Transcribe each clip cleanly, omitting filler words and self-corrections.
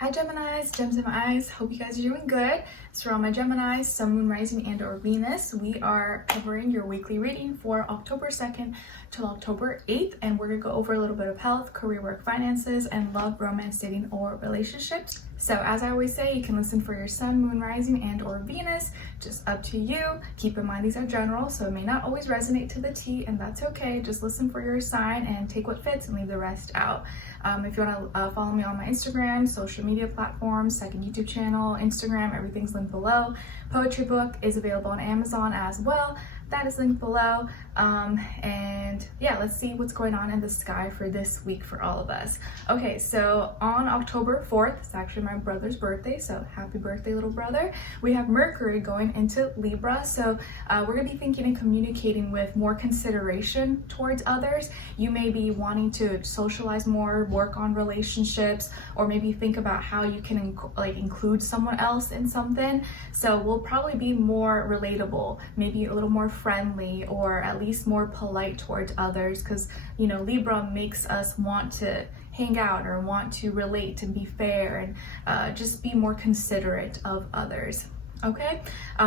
Hi Geminis, gems in my eyes. Hope you guys are doing good. So for all my Geminis, Sun, Moon, Rising, and or Venus, we are covering your weekly reading for October 2nd till October 8th, and we're gonna go over a little bit of health, career, work, finances, and love, romance, dating, or relationships. So as I always say, you can listen for your Sun, Moon, Rising, and or Venus, just up to you. Keep in mind these are general, so it may not always resonate to the T, and that's okay. Just listen for your sign and take what fits and leave the rest out. If you want to follow me on my Instagram, social media platforms, second YouTube channel, Instagram, everything's linked below. Poetry book is available on Amazon as well. That is linked below. And yeah, let's see what's going on in the sky for this week for all of us. Okay, so on October 4th, it's actually my brother's birthday, so happy birthday, little brother. We have Mercury going into Libra, so we're gonna be thinking and communicating with more consideration towards others. You may be wanting to socialize more, work on relationships, or maybe think about how you can include someone else in something. So we'll probably be more relatable, maybe a little more friendly, or at least more polite towards others, because you know Libra makes us want to hang out or want to relate and be fair and just be more considerate of others. Okay,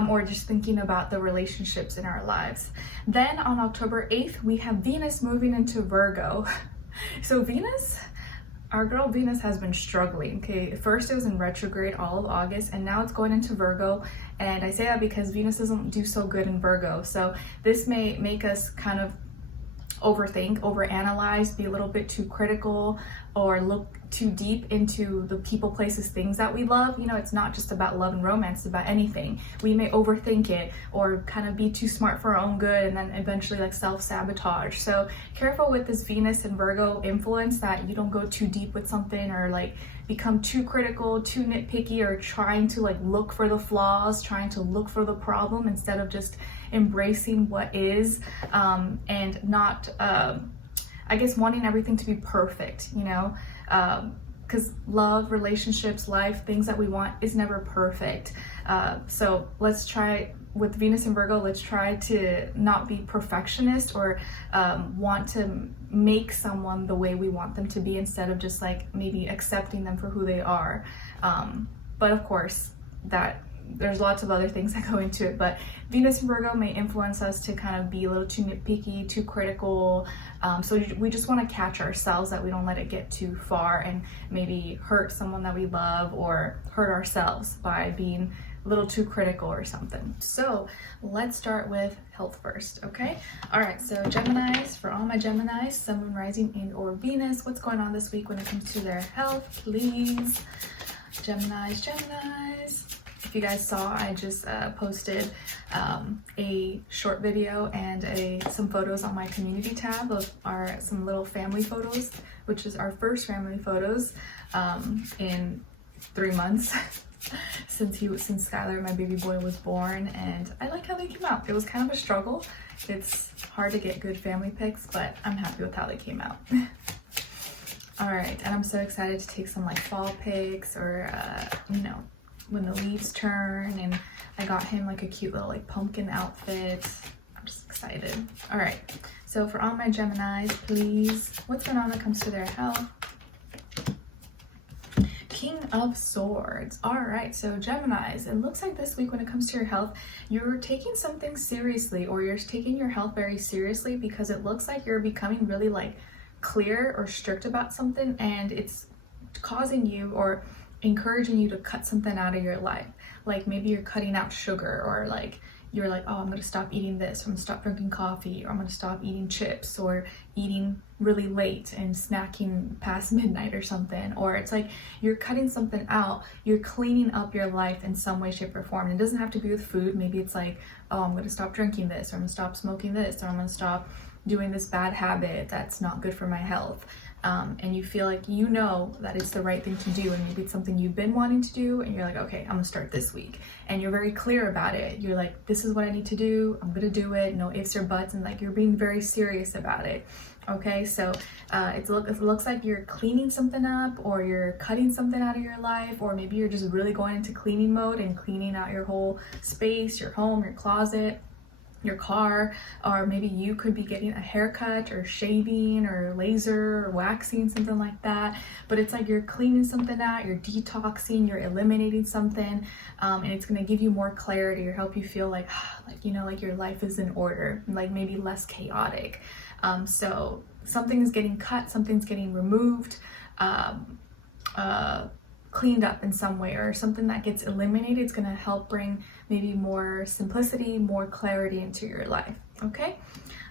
or just thinking about the relationships in our lives. Then on October 8th, we have Venus moving into Virgo. So Venus, our girl Venus has been struggling. Okay, first it was in retrograde all of August, and now it's going into Virgo. And I say that because Venus doesn't do so good in Virgo. So this may make us kind of overthink, overanalyze, be a little bit too critical, or look too deep into the people, places, things that we love. You know, it's not just about love and romance, it's about anything. We may overthink it or kind of be too smart for our own good and then eventually like self-sabotage. So careful with this Venus and Virgo influence, that you don't go too deep with something or like become too critical, too nitpicky, or trying to like look for the flaws, trying to look for the problem instead of just embracing what is, and not I guess wanting everything to be perfect, you know, because love, relationships, life, things that we want is never perfect. So let's try with Venus and Virgo, let's try to not be perfectionist or want to make someone the way we want them to be, instead of just like maybe accepting them for who they are. But of course, that there's lots of other things that go into it, but Venus and Virgo may influence us to kind of be a little too nitpicky, too critical. So we just want to catch ourselves that we don't let it get too far and maybe hurt someone that we love or hurt ourselves by being a little too critical or something. So let's start with health first, okay? All right, so Geminis, for all my Geminis, Sun, Moon, Rising, and or Venus, what's going on this week when it comes to their health, please? Geminis. If you guys saw, I just posted a short video and some photos on my community tab of some little family photos, which is our first family photos in 3 months since Skylar, my baby boy, was born, and I like how they came out. It was kind of a struggle. It's hard to get good family pics, but I'm happy with how they came out. All right, and I'm so excited to take some like fall pics, or you know, when the leaves turn, and I got him like a cute little like pumpkin outfit. I'm just excited. All right, so for all my Geminis, please, what's going on when it comes to their health? King of Swords. All right, so Geminis, it looks like this week when it comes to your health, you're taking something seriously, or you're taking your health very seriously, because it looks like you're becoming really like clear or strict about something, and it's causing you or encouraging you to cut something out of your life. Like maybe you're cutting out sugar, or like you're like, oh, I'm gonna stop eating this, or I'm gonna stop drinking coffee, or I'm gonna stop eating chips, or eating really late and snacking past midnight or something. Or it's like you're cutting something out, you're cleaning up your life in some way, shape, or form. And it doesn't have to be with food. Maybe it's like, oh, I'm gonna stop drinking this, or I'm gonna stop smoking this, or I'm gonna stop doing this bad habit that's not good for my health. And you feel like you know that it's the right thing to do, and maybe it's something you've been wanting to do, and you're like, okay, I'm gonna start this week, and you're very clear about it. You're like, this is what I need to do, I'm gonna do it, no ifs or buts, and like you're being very serious about it. Okay, so it looks like you're cleaning something up, or you're cutting something out of your life, or maybe you're just really going into cleaning mode and cleaning out your whole space, your home, your closet. your car, or maybe you could be getting a haircut or shaving or laser or waxing, something like that. But it's like you're cleaning something out, you're detoxing, you're eliminating something, and it's going to give you more clarity or help you feel like like your life is in order, like maybe less chaotic. So something is getting cut, something's getting removed, cleaned up in some way, or something that gets eliminated. It's going to help bring maybe more simplicity, more clarity into your life. Okay,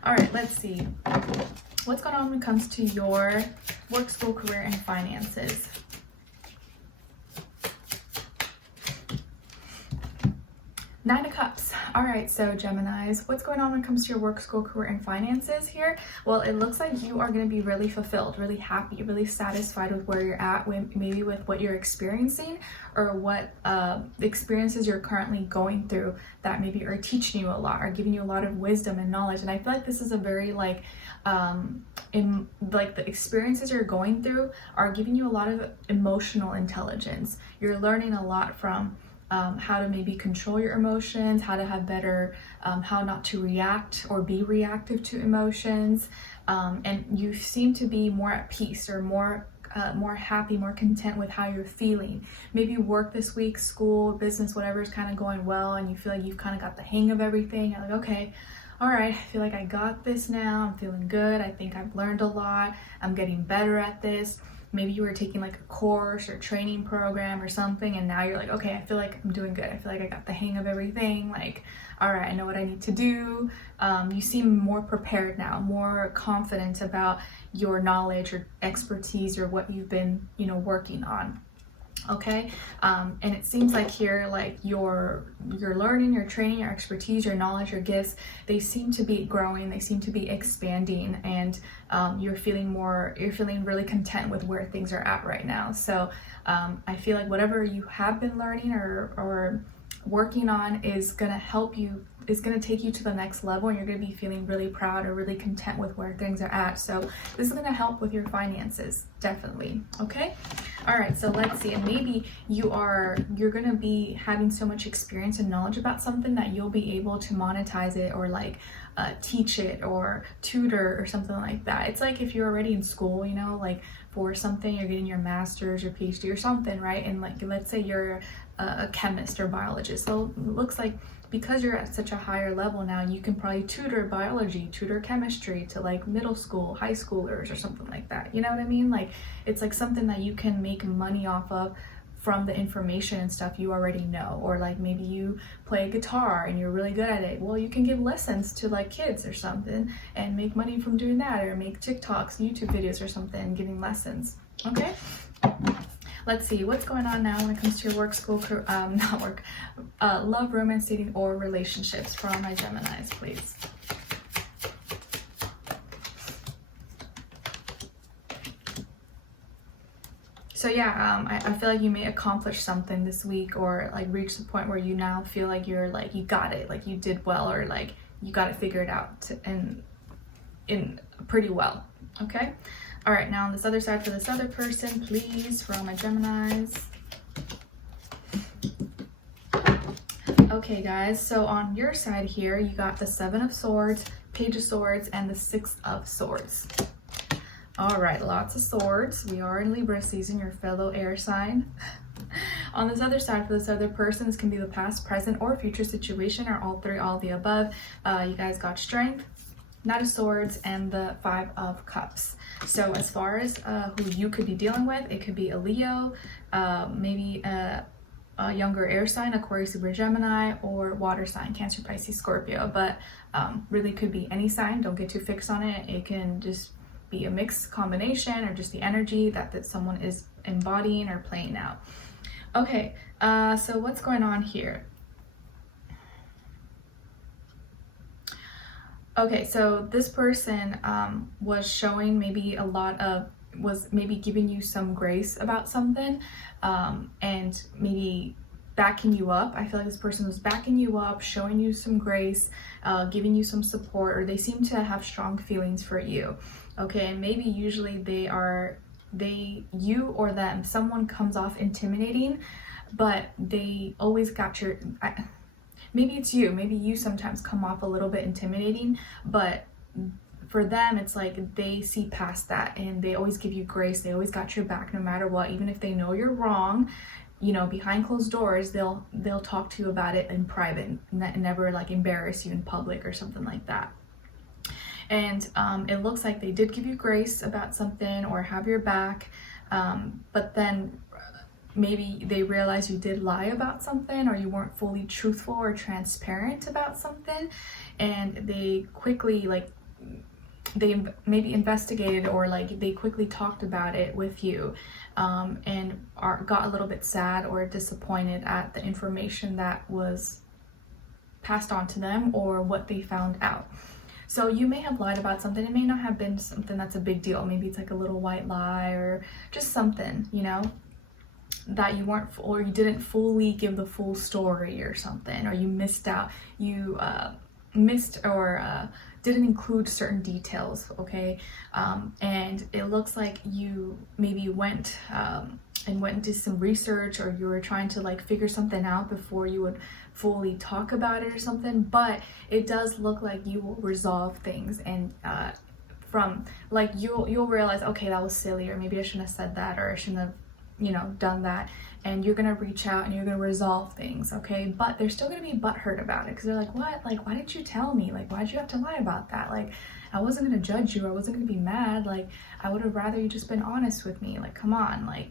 all right, let's see what's going on when it comes to your work, school, career, and finances. Nine of Cups. All right, so Geminis, what's going on when it comes to your work, school, career, and finances here? Well, it looks like you are going to be really fulfilled, really happy, really satisfied with where you're at, maybe with what you're experiencing, or what experiences you're currently going through that maybe are teaching you a lot, are giving you a lot of wisdom and knowledge. And I feel like this is a very the experiences you're going through are giving you a lot of emotional intelligence. You're learning a lot from how to maybe control your emotions, how to have better, how not to react or be reactive to emotions. And you seem to be more at peace, or more happy, more content with how you're feeling. Maybe work this week, school, business, whatever is kind of going well, and you feel like you've kind of got the hang of everything. You're like, okay, all right, I feel like I got this now. I'm feeling good. I think I've learned a lot. I'm getting better at this. Maybe you were taking like a course or training program or something, and now you're like, okay, I feel like I'm doing good. I feel like I got the hang of everything. Like, all right, I know what I need to do. You seem more prepared now, more confident about your knowledge or expertise or what you've been, working on. Okay, and it seems like here, like your learning, your training, your expertise, your knowledge, your gifts, they seem to be growing, they seem to be expanding, and you're feeling really content with where things are at right now. So I feel like whatever you have been learning or working on is going to help you, is going to take you to the next level, and you're going to be feeling really proud or really content with where things are at. So this is going to help with your finances, definitely. Okay, all right, so let's see. And maybe you're going to be having so much experience and knowledge about something that you'll be able to monetize it, or teach it or tutor or something like that. It's like if you're already in school, like for something, you're getting your master's or PhD or something, right? And like, let's say you're a chemist or biologist. So it looks like because you're at such a higher level now, you can probably tutor biology, tutor chemistry to like middle school, high schoolers or something like that. You know what I mean? Like, it's like something that you can make money off of from the information and stuff you already know. Or like maybe you play guitar and you're really good at it. Well, you can give lessons to like kids or something and make money from doing that, or make TikToks, YouTube videos or something, giving lessons. Okay. Let's see what's going on now when it comes to your work, school, love, romance, dating, or relationships for all my Geminis, please. So yeah, I feel like you may accomplish something this week, or like reach the point where you now feel like you're like, you got it, like you did well, or like you got it figured out in pretty well. Okay. All right, now on this other side for this other person, please, for all my Geminis. Okay, guys, so on your side here, you got the Seven of Swords, Page of Swords, and the Six of Swords. All right, lots of swords. We are in Libra season, your fellow air sign. On this other side for this other person, this can be the past, present, or future situation, or all three, all the above. You guys got Strength, Knight of Swords, and the Five of Cups. So as far as who you could be dealing with, it could be a Leo, maybe a younger air sign, Aquarius, Libra, Gemini, or water sign, Cancer, Pisces, Scorpio. But really could be any sign. Don't get too fixed on it. It can just be a mixed combination, or just the energy that someone is embodying or playing out. Okay, so what's going on here? Okay, so this person was showing maybe was maybe giving you some grace about something, and maybe backing you up. I feel like this person was backing you up, showing you some grace, giving you some support, or they seem to have strong feelings for you. Okay, and maybe usually you or them, someone comes off intimidating, but they always got maybe it's you, maybe you sometimes come off a little bit intimidating, but for them it's like they see past that and they always give you grace. They always got your back no matter what, even if they know you're wrong. You know, behind closed doors, they'll talk to you about it in private and never like embarrass you in public or something like that. And it looks like they did give you grace about something or have your back, but then maybe they realize you did lie about something, or you weren't fully truthful or transparent about something, and they quickly they maybe investigated, or like they quickly talked about it with you, and got a little bit sad or disappointed at the information that was passed on to them or what they found out. So you may have lied about something. It may not have been something that's a big deal. Maybe it's like a little white lie or just something, you know, that you weren't, or you didn't fully give the full story or something, or you missed out, you missed or didn't include certain details, okay? And it looks like you maybe went and did some research, or you were trying to like figure something out before you would fully talk about it or something. But it does look like you will resolve things, and from like you'll realize, okay, that was silly, or maybe I shouldn't have said that, or I shouldn't have, you know, done that. And you're gonna reach out and you're gonna resolve things, okay? But they're still gonna be butthurt about it, because they're like, what? Like, why didn't you tell me? Like, why'd you have to lie about that? Like, I wasn't gonna judge you. I wasn't gonna be mad. Like, I would have rather you just been honest with me. Like, come on. Like,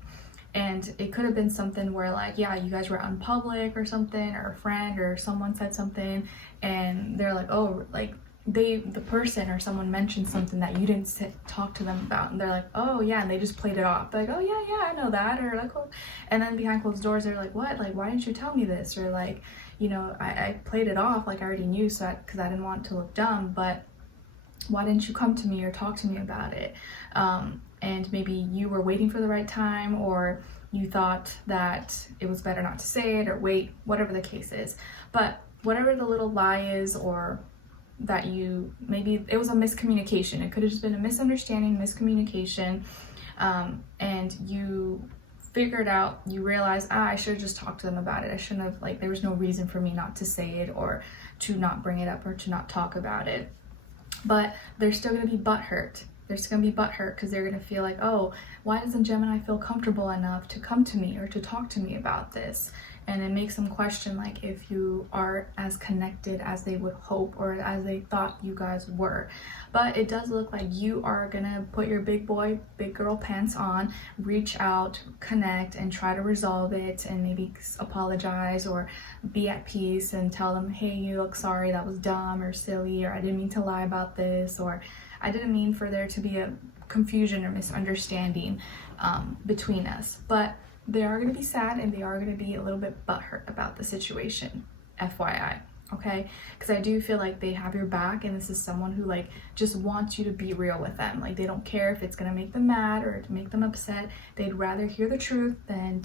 and it could have been something where like, yeah, you guys were out in public or something, or a friend or someone said something, and they're like, oh, like, the person or someone mentioned something that you didn't talk to them about, and they're like, oh yeah, and they just played it off. They're like, oh yeah, I know that, or like, oh. And then behind closed doors they're like, what, like, why didn't you tell me this? Or like, you know, I played it off like I already knew, so because I didn't want to look dumb, but why didn't you come to me or talk to me about it? And maybe you were waiting for the right time, or you thought that it was better not to say it, or wait, whatever the case is. But whatever the little lie is, or that you, maybe it was a miscommunication. It could have just been a misunderstanding, miscommunication, and you figured out, you realize, I should have just talked to them about it. I shouldn't have, like, there was no reason for me not to say it, or to not bring it up, or to not talk about it. But they're still going to be butthurt. They're still going to be butthurt because they're going to feel like, oh, why doesn't Gemini feel comfortable enough to come to me or to talk to me about this? And it makes them question, like, if you are as connected as they would hope, or as they thought you guys were. But it does look like you are gonna put your big boy, big girl pants on, reach out, connect, and try to resolve it, and maybe apologize or be at peace and tell them, hey, you look sorry, that was dumb or silly, or I didn't mean to lie about this, or I didn't mean for there to be a confusion or misunderstanding between us. But they are going to be sad, and they are going to be a little bit butthurt about the situation, FYI, okay? Because I do feel like they have your back, and this is someone who like just wants you to be real with them. Like, they don't care if it's going to make them mad or to make them upset. They'd rather hear the truth than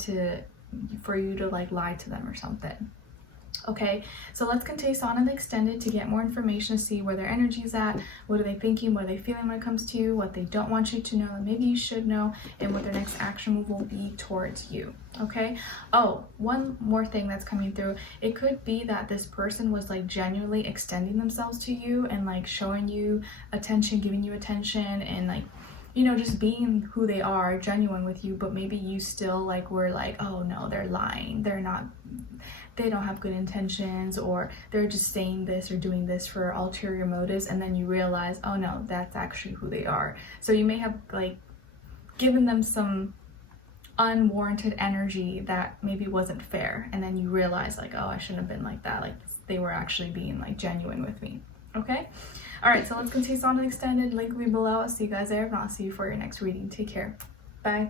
for you to like lie to them or something. Okay, so let's continue on in the extended to get more information, to see where their energy is at, what are they thinking, what are they feeling when it comes to you, what they don't want you to know, and maybe you should know, and what their next action move will be towards you. Okay, oh, one more thing that's coming through. It could be that this person was like genuinely extending themselves to you and like showing you attention, giving you attention, and like, you know, just being who they are, genuine with you. But maybe you still like were like, oh no, they're lying, they don't have good intentions, or they're just saying this or doing this for ulterior motives. And then you realize, oh no, that's actually who they are. So you may have like given them some unwarranted energy that maybe wasn't fair, and then you realize like, oh, I shouldn't have been like that. Like, they were actually being like genuine with me. Okay, all right, so let's continue on to the extended. Link will be below. I'll see you guys there. If not, I'll see you for your next reading. Take care. Bye.